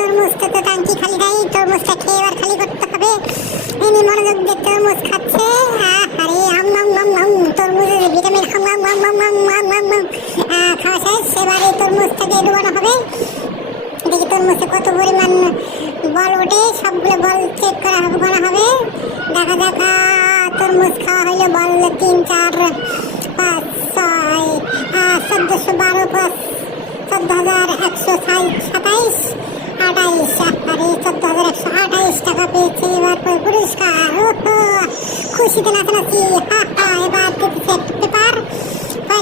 তরমুজটা তো টাঙ্কি খালি নাই, তরমুজটা খেয়ে এবার খালি করতে হবে। ইনি মনোযোগ দিয়ে তরমুজ খাচ্ছে। আরে আম আম আম আম, তরমুজের ভিটামিন আম আম আম আম আম আম আম আম। খাওয়া শেষ, এবার এই তরমুজটাকে ডুবানো হবে। দেখি তরমুজে কত পরিমাণ বল ওঠে, সবগুলো বল চেক করা হবে, গোনা হবে। দেখা দেখা তরমুজ খাওয়া হইলো বল 3 4 5 6 1412 5 14,127 28। আরে 14,128 টাকা পেয়েছে। এবার পুরস্কার, খুশিতে নাচানাচি। এবার দিতেছে একটা পেপার।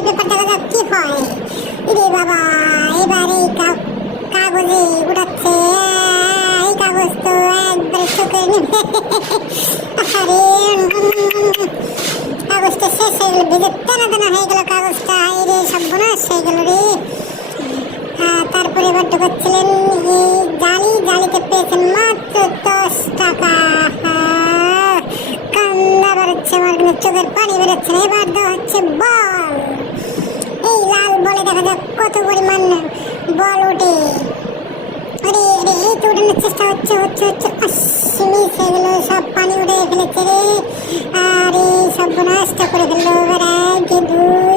পেপার দেখা যাক কি হয়। রে বাবা, এবার এই কাগজে উঠাচ্ছে। এই কাগজ তো একবারে চোখে নেবে। আরে কাগজটা শেষ হয়ে গেল, ভিজে টানা টানা হয়ে গেল কাগজটা। রে সর্বনাশ হয়ে গেল রে। তারপরে এবার ঢুকাচ্ছিলেন এই জালিতে পেয়েছেন মাত্র 10 টাকা। কান্না বেরোচ্ছে আমার, কিন্তু চোখের পানি বেরোচ্ছে না। এবার দেওয়া হচ্ছে বল। এই লাল বলে দেখা যাক কত পরিমাণ বল ওঠে। আরে আরে এই তো উঠানোর চেষ্টা হচ্ছে মিস হয়ে গেল, সব পানি উঠে ফেলেছে রে। আরে সব নাশটা করে ফেললো। এবার 1 2